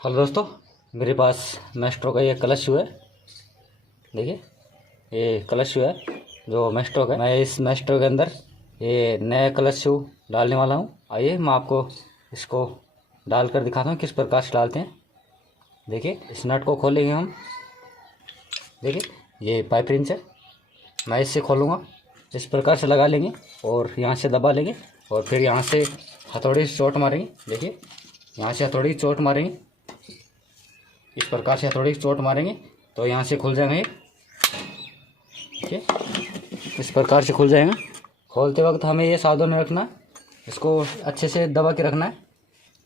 Hello दोस्तों, मेरे पास Maestro का ये क्लच शू है। देखिए, ये क्लच शू है जो मैस्ट्रो का है। मैं इस मैस्ट्रो के अंदर ये नया क्लच शू डालने वाला हूँ। आइए मैं आपको इसको डालकर दिखाता हूँ किस प्रकार से डालते हैं। देखिए, इस नट को खोलेंगे हम। देखिए, ये पाइप रिंच है, मैं इससे खोलूँगा। इस प्रकार से लगा लेंगे और यहाँ से दबा लेंगे और फिर यहाँ से हथौड़ी से चोट मारेंगे। देखिए, यहाँ से हथौड़ी चोट मारेंगे, इस प्रकार से हथौड़ी चोट मारेंगे तो यहाँ से खुल जाएंगे। ठीक है, इस प्रकार से खुल जाएगा। खोलते वक्त हमें ये सावधान रखना, इसको अच्छे से दबा के रखना है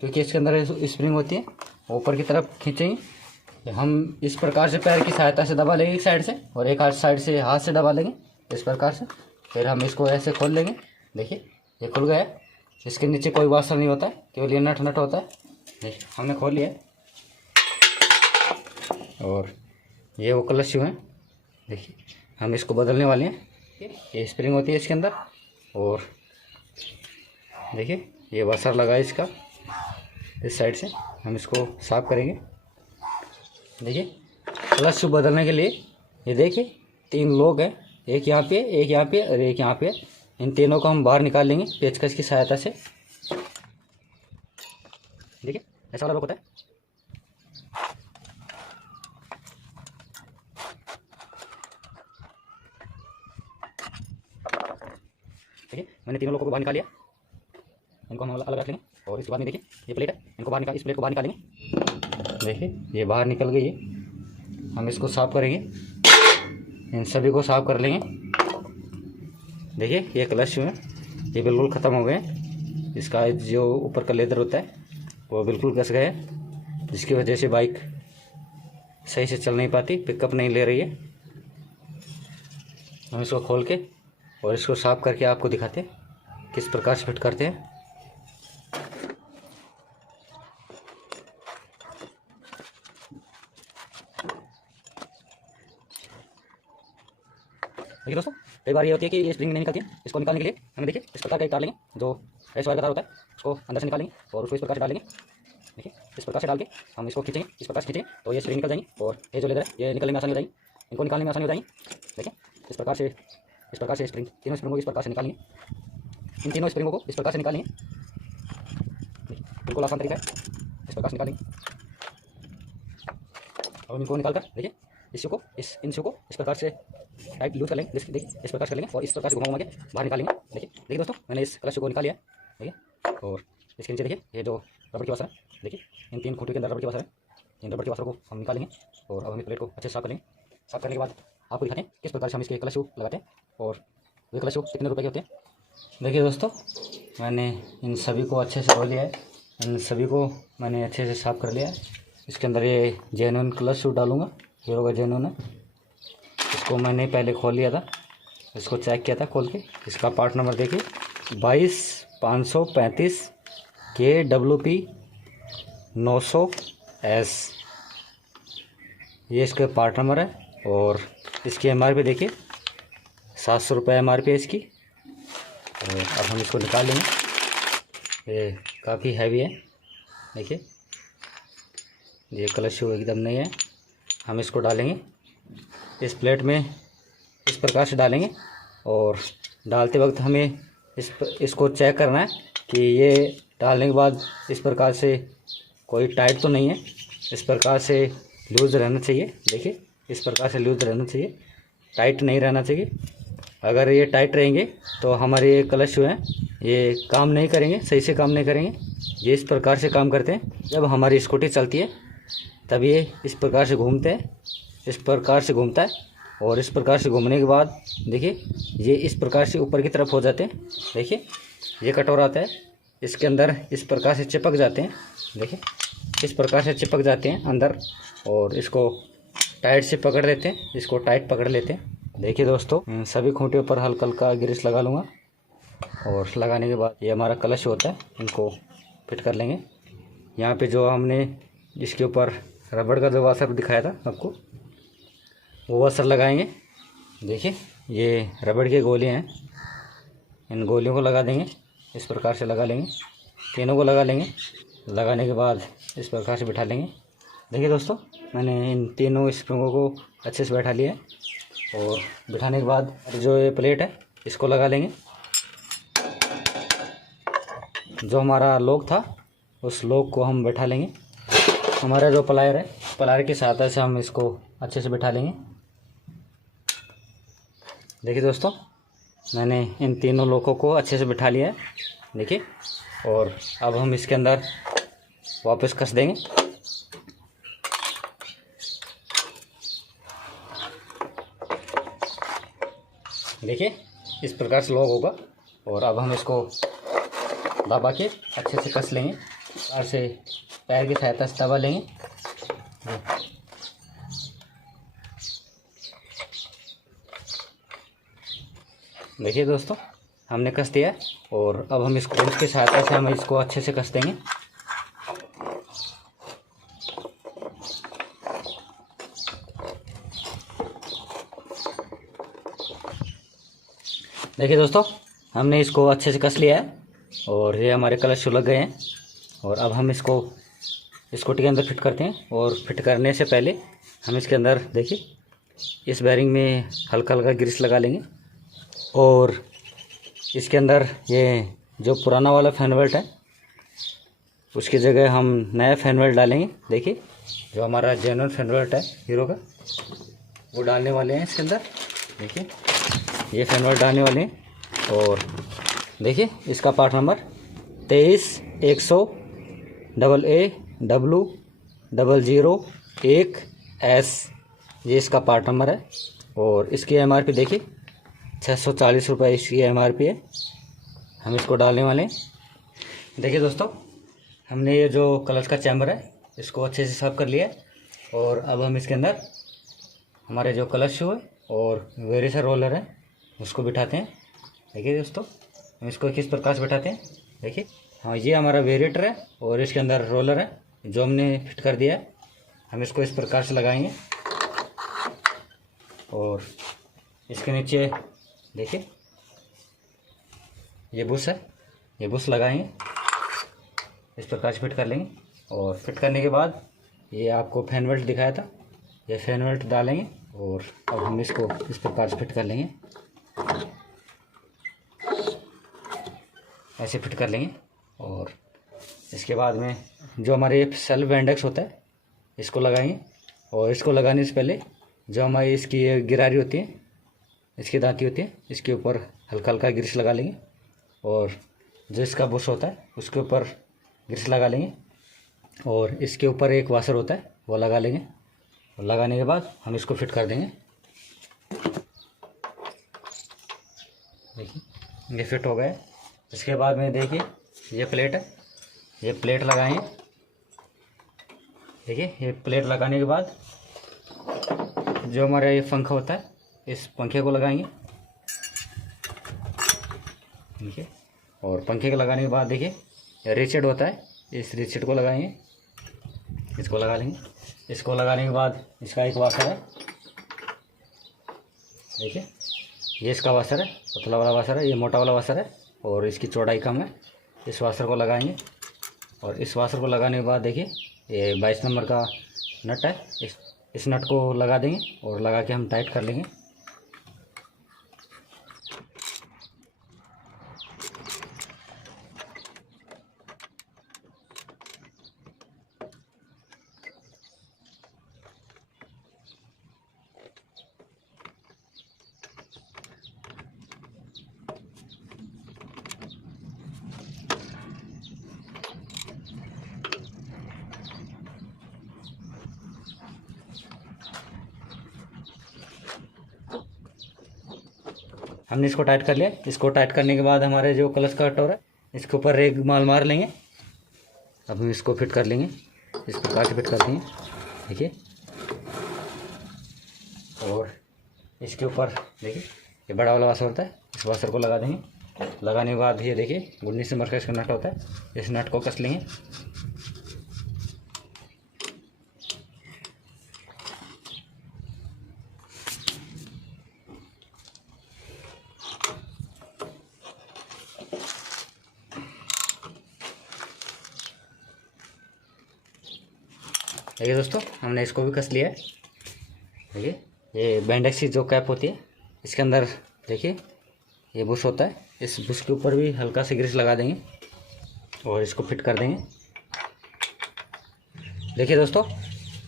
क्योंकि इसके अंदर स्प्रिंग होती है। ऊपर की तरफ खींचेंगे हम, इस प्रकार से पैर की सहायता से दबा लेंगे एक साइड से और एक साइड से हाथ से दबा लेंगे इस प्रकार से। फिर हम इसको ऐसे खोल लेंगे। देखिए, ये खुल गया है। इसके नीचे कोई वाशर नहीं होता है, केवल ये नट होता है। देखिए, हमने खोल लिया और ये वो क्लच शू है। देखिए, हम इसको बदलने वाले हैं। ये स्प्रिंग होती है इसके अंदर और देखिए ये वाशर लगा है इसका, इस साइड से हम इसको साफ करेंगे। देखिए, क्लच शू बदलने के लिए ये देखिए 3 लोग हैं, एक यहाँ पे, एक यहाँ पे और एक यहाँ पे। इन तीनों को हम बाहर निकाल लेंगे पेचकस की सहायता से। देखिए, ऐसा वाला लोग होता है। देखिए, मैंने तीनों लोगों को बाहर निकाल लिया। इनको हम अलग रख लेंगे और इसके बाद में देखिए ये प्लेट है, इनको बाहर निकाल, इस प्लेट को बाहर निकालेंगे। देखिए, ये बाहर निकल गई है। हम इसको साफ करेंगे, इन सभी को साफ कर लेंगे। देखिए, ये क्लच शू है, ये बिल्कुल ख़त्म हो गए। इसका जो ऊपर का लेदर होता है वो बिल्कुल घस गया है, जिसकी वजह से बाइक सही से चल नहीं पाती, पिकअप नहीं ले रही है। हम इसको खोल के और इसको साफ करके आपको दिखाते हैं किस प्रकार से फिट करते हैं। देखिए दोस्तों, कई बार ये होती है कि ये स्प्रिंग नहीं निकलती है। इसको निकालने के लिए हमें देखिए इस प्रकार का एक तार लेंगे जो रेस वायर का तार होता है, उसको अंदर से निकालेंगे और उसको इस प्रकार से डालेंगे। देखिए, इस प्रकार से डाल के हम इसको खींचेंगे, इस प्रकार से खींचेंगे तो ये स्प्रिंग निकल जाएंगे और ये जो लेदर है ये निकलने में आसानी हो जाएगी, इनको निकालने में आसानी हो जाएगी। देखिए, इस प्रकार से स्प्रिंग, तीनों स्प्रिंगों को इस प्रकार से निकालेंगे। इन तीनों स्प्रिंगों को इस प्रकार से निकालेंगे, बिल्कुल आसान तरीका है। इस प्रकार से निकालेंगे और इनको निकाल कर देखिए इन शू को इस प्रकार से टाइट लूज कर लेंगे। देखिए, इस प्रकार से कर लेंगे और इस प्रकार से घुमा के बाहर निकालेंगे। देखिए दोस्तों, मैंने इस क्लच शू को निकाल लिया है। देखिए, और इसके नीचे देखिए ये जो रबड़ की वाशर है, देखिए इन 3 खूंटों के अंदर रबड़ की वाशर है। इन रबड़ की वाशर को हम निकालेंगे और अब हम प्लेट को अच्छे से साफ कर लेंगे। साफ करने के बाद आपको दिखाते हैं किस प्रकार से हम इसके क्लच शू लगाते हैं और वे क्लच शू कितने रुपये के होते हैं। देखिए दोस्तों, मैंने इन सभी को अच्छे से धो लिया है, इन सभी को मैंने अच्छे से साफ कर लिया है। इसके अंदर ये जेन्युइन क्लच शू डालूंगा, हीरो का जेन्युइन है। इसको मैंने पहले खोल लिया था, इसको चेक किया था खोल के। इसका पार्ट नंबर देखिए 22,535 KWP 900S, ये इसका पार्ट नंबर है। और इसकी MRP देखिए 700 रुपये MRP है इसकी। और अब हम इसको निकाल लेंगे, ये काफ़ी हैवी है। देखिए, ये क्लच शू एकदम नहीं है। हम इसको डालेंगे इस प्लेट में, इस प्रकार से डालेंगे और डालते वक्त हमें इसको चेक करना है कि ये डालने के बाद इस प्रकार से कोई टाइट तो नहीं है, इस प्रकार से लूज़ रहना चाहिए। देखिए, इस प्रकार से लूज़ रहना चाहिए, टाइट नहीं रहना चाहिए। अगर ये टाइट रहेंगे तो हमारे ये क्लच शू हैं ये काम नहीं करेंगे, सही से काम नहीं करेंगे। ये इस प्रकार से काम करते हैं, जब हमारी स्कूटी चलती है तब ये इस प्रकार से घूमते हैं, इस प्रकार से घूमता है और इस प्रकार से घूमने के बाद देखिए ये इस प्रकार से ऊपर की तरफ हो जाते हैं। देखिए, ये कटोरा आता है, इसके अंदर इस प्रकार से चिपक जाते हैं। देखिए, इस प्रकार से चिपक जाते हैं अंदर और इसको टाइट से पकड़ लेते हैं, इसको टाइट पकड़ लेते हैं। देखिए दोस्तों, सभी खूंटे पर हल्का हल्का ग्रीस लगा लूँगा और लगाने के बाद ये हमारा क्लच होता है, इनको फिट कर लेंगे। यहाँ पे जो हमने इसके ऊपर रबड़ का जो वाशर दिखाया था आपको, वो वाशर लगाएंगे। देखिए, ये रबड़ के गोले हैं, इन गोलियों को लगा देंगे, इस प्रकार से लगा लेंगे, तीनों को लगा लेंगे। लगाने के बाद इस प्रकार से बिठा लेंगे। देखिए दोस्तों, मैंने इन तीनों स्प्रिंगों को अच्छे से बैठा लिया है और बिठाने के बाद जो ये प्लेट है इसको लगा लेंगे। जो हमारा लॉक था उस लॉक को हम बैठा लेंगे। हमारा जो प्लायर है, प्लायर की सहायता से हम इसको अच्छे से बिठा लेंगे। देखिए दोस्तों, मैंने इन तीनों लॉकों को अच्छे से बिठा लिया है। देखिए, और अब हम इसके अंदर वापस कस देंगे। देखिए, इस प्रकार से लॉक होगा और अब हम इसको दबा के अच्छे से कस लेंगे। और से पैर की सहायता से दबा लेंगे। देखिए दोस्तों, हमने कस दिया है और अब हम इसको इसकी सहायता से हम इसको अच्छे से कस देंगे। देखिए दोस्तों, हमने इसको अच्छे से कस लिया है और ये हमारे क्लच लग गए हैं। और अब हम इसको स्कूटी के अंदर फिट करते हैं। और फिट करने से पहले हम इसके अंदर देखिए इस बेरिंग में हल्का हल्का ग्रीस लगा लेंगे। और इसके अंदर ये जो पुराना वाला फैन बेल्ट है उसकी जगह हम नया फैन बेल्ट डालेंगे। देखिए, जो हमारा जेन्युइन फैन बेल्ट है हीरो का वो डालने वाले हैं इसके अंदर। देखिए, ये फैन बेल्ट डालने वाले हैं। और देखिए, इसका पार्ट नंबर 23AAW001S, ये इसका पार्ट नंबर है। और इसकी MRP देखिए 640 रुपये इसकी MRP है। हम इसको डालने वाले हैं। देखिए दोस्तों, हमने ये जो क्लच का चैम्बर है इसको अच्छे से साफ कर लिया है। और अब हम इसके अंदर हमारे जो क्लच शू है और वेरिएशन रोलर है उसको बिठाते हैं। देखिए दोस्तों, हम इसको किस प्रकार से बिठाते हैं। देखिए, हाँ, ये हमारा वेरिएटर है और इसके अंदर रोलर है जो हमने फिट कर दिया है। हम इसको इस प्रकार से लगाएंगे और इसके नीचे देखिए ये बुश है, ये बुश लगाएंगे, इस प्रकार से फिट कर लेंगे। और फिट करने के बाद ये आपको फैन बेल्ट दिखाया था, ये फैन बेल्ट डालेंगे और अब हम इसको इस प्रकार से फिट कर लेंगे। ऐसे फिट कर लेंगे। और इसके बाद में जो हमारे सेल्फ इंडेक्स होता है इसको लगाएंगे। और इसको लगाने से पहले जो हमारी इसकी गिरारी होती है, इसकी दांती होती है, इसके ऊपर हल्का हल्का ग्रीस लगा लेंगे। और जो इसका बुश होता है उसके ऊपर ग्रीस लगा लेंगे। और इसके ऊपर एक वाशर होता है वो लगा लेंगे। और लगाने के बाद हम इसको फिट कर देंगे। देखिए, ये फिट हो गया। इसके बाद में देखिए ये प्लेट है, ये प्लेट लगाएंगे। देखिए, ये प्लेट लगाने के बाद जो हमारा ये पंखा होता है इस पंखे को लगाएंगे। देखिए, और पंखे के लगाने के बाद देखिए रिचेट होता है, इस रिचेट को लगाएंगे, इसको लगा लेंगे। इसको लगाने के बाद इसका एक वाशर है। देखिए, ये इसका वाशर है, पतला वाला वाशर है, ये मोटा वाला वाशर है और इसकी चौड़ाई कम है। इस वाशर को लगाएंगे। और इस वाशर को लगाने के बाद देखिए ये 22 नंबर का नट है, इस नट को लगा देंगे और लगा के हम टाइट कर लेंगे। हमने इसको टाइट कर लिया। इसको टाइट करने के बाद हमारे जो क्लच का कटर है इसके ऊपर रेग माल मार लेंगे। अब हम इसको फिट कर लेंगे, इस प्रकार से फिट कर देंगे। देखिए, और इसके ऊपर देखिए ये बड़ा वाला वाशर होता है, इस वाशर को लगा देंगे। लगाने के बाद ये देखिए 19 नंबर का इसका नट होता है, इस नट को कस लेंगे। देखिए दोस्तों, हमने इसको भी कस लिया है। देखिए, ये बेंडेक्स की जो कैप होती है, इसके अंदर देखिए ये बुश होता है। इस बुश के ऊपर भी हल्का सा ग्रीस लगा देंगे और इसको फिट कर देंगे। देखिए दोस्तों,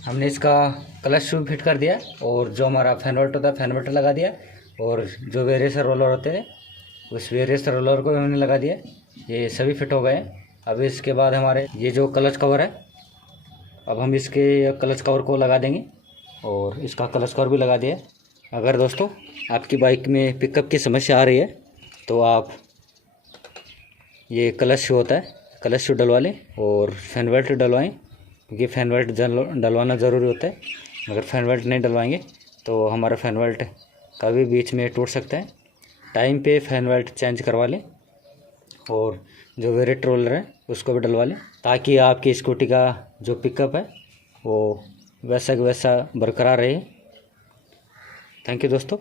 हमने इसका क्लच शू फिट कर दिया और जो हमारा फैन वेल्ट होता है फैन वेल्ट लगा दिया, और जो वेरिएशन रोलर होते हैं उस वेरिएशन रोलर को हमने लगा दिया। ये सभी फिट हो गए हैं। अब इसके बाद हमारे ये जो क्लच कवर है, अब हम इसके क्लच कवर को लगा देंगे और इसका क्लच कवर भी लगा दिया। अगर दोस्तों आपकी बाइक में पिकअप की समस्या आ रही है तो आप ये क्लच शू होता है, क्लच शू डलवा लें और फैन बेल्ट डलवाएँ, क्योंकि फैन बेल्ट डलवाना ज़रूरी होता है। अगर फैन बेल्ट नहीं डलवाएंगे तो हमारा फैन बेल्ट कभी बीच में टूट सकता है। टाइम पे फैन बेल्ट चेंज करवा लें और जो वेरिएटर रोलर है उसको भी डलवा लें, ताकि आपकी स्कूटी का जो पिकअप है वो वैसा का वैसा बरकरार रहे। थैंक यू दोस्तों।